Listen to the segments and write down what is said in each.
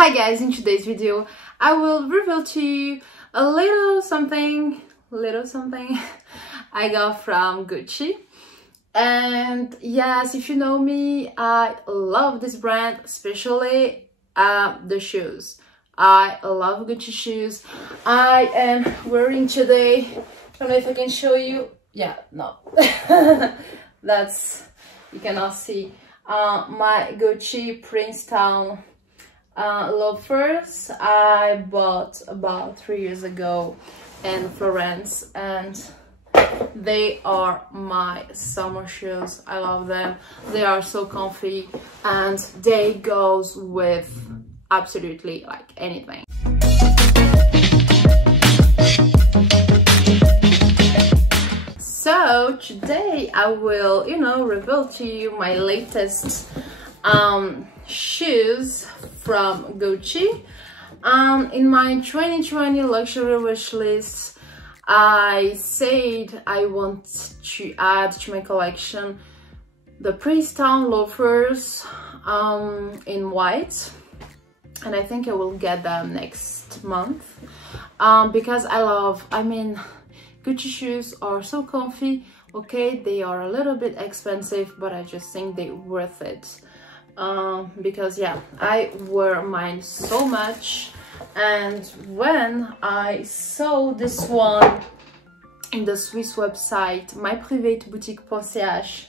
Hi guys, in today's video I will reveal to you a little something I got from Gucci. And yes, if you know me, I love this brand, especially the shoes. I love Gucci shoes. I am wearing today, I don't know if I can show you. Yeah, no. That's, you cannot see. My Gucci Princeton loafers I bought about 3 years ago in Florence, and they are my summer shoes. I love them. They are so comfy and they goes with absolutely like anything. So today I will, reveal to you my latest shoes from Gucci. In my 2020 luxury wish list, I said I want to add to my collection the Princeton loafers in white, and I think I will get them next month because Gucci shoes are so comfy. Okay, they are a little bit expensive, but I just think they're worth it. Because yeah, I wear mine so much, and when I saw this one in the Swiss website myprivateboutique.ch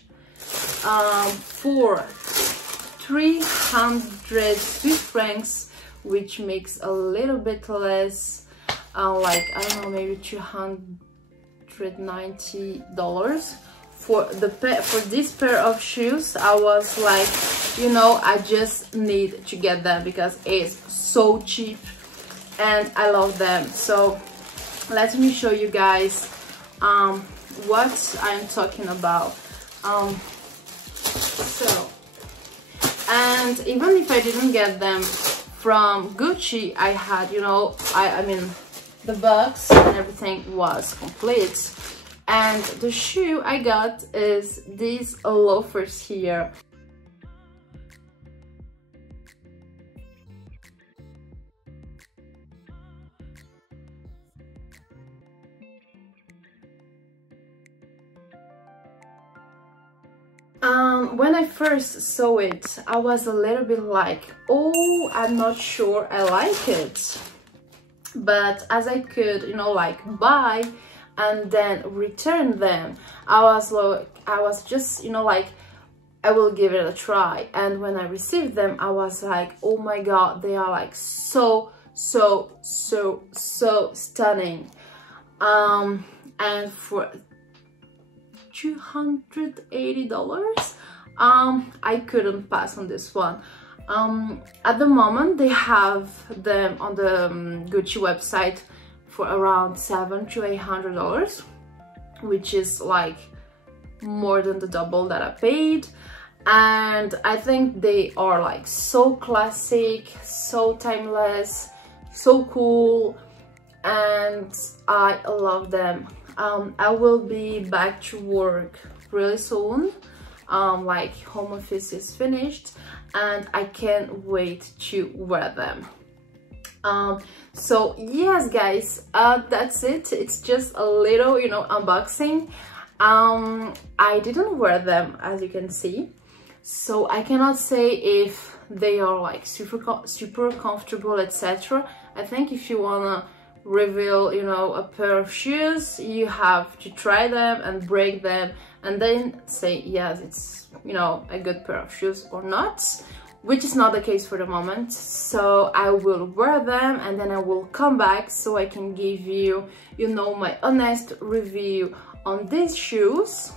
for 300 Swiss francs, which makes a little bit less, like I don't know, maybe $290 for this pair of shoes, I was like, I just need to get them because it's so cheap and I love them. So let me show you guys what I'm talking about. And even if I didn't get them from Gucci, I had, the box and everything was complete. And the shoe I got is these loafers here. When I first saw it, I was a little bit like, oh, I'm not sure I like it. But as I could, buy and then return them, I was just, I will give it a try. And when I received them, I was like, oh my god, they are like so stunning. And for $280, I couldn't pass on this one. At the moment they have them on the Gucci website for around $700 to $800, which is like more than the double that I paid. And I think they are like so classic, so timeless, so cool, and I love them. I will be back to work really soon, like home office is finished, and I can't wait to wear them. So yes guys, that's it. It's just a little, unboxing. I didn't wear them, as you can see, so I cannot say if they are like super comfortable, etc. I think if you wanna reveal, a pair of shoes, you have to try them and break them and then say yes, it's a good pair of shoes or not, which is not the case for the moment. So I will wear them and then I will come back so I can give you, my honest review on these shoes.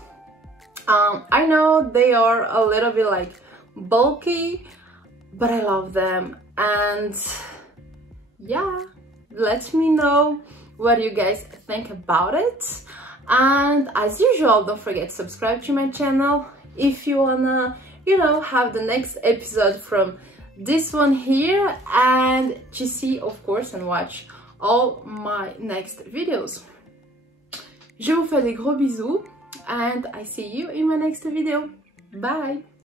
I know they are a little bit like bulky, but I love them. And yeah, let me know what you guys think about it. And as usual, don't forget to subscribe to my channel if you wanna, have the next episode from this one here, and to see, of course, and watch all my next videos. Je vous fais des gros bisous, and I see you in my next video. Bye!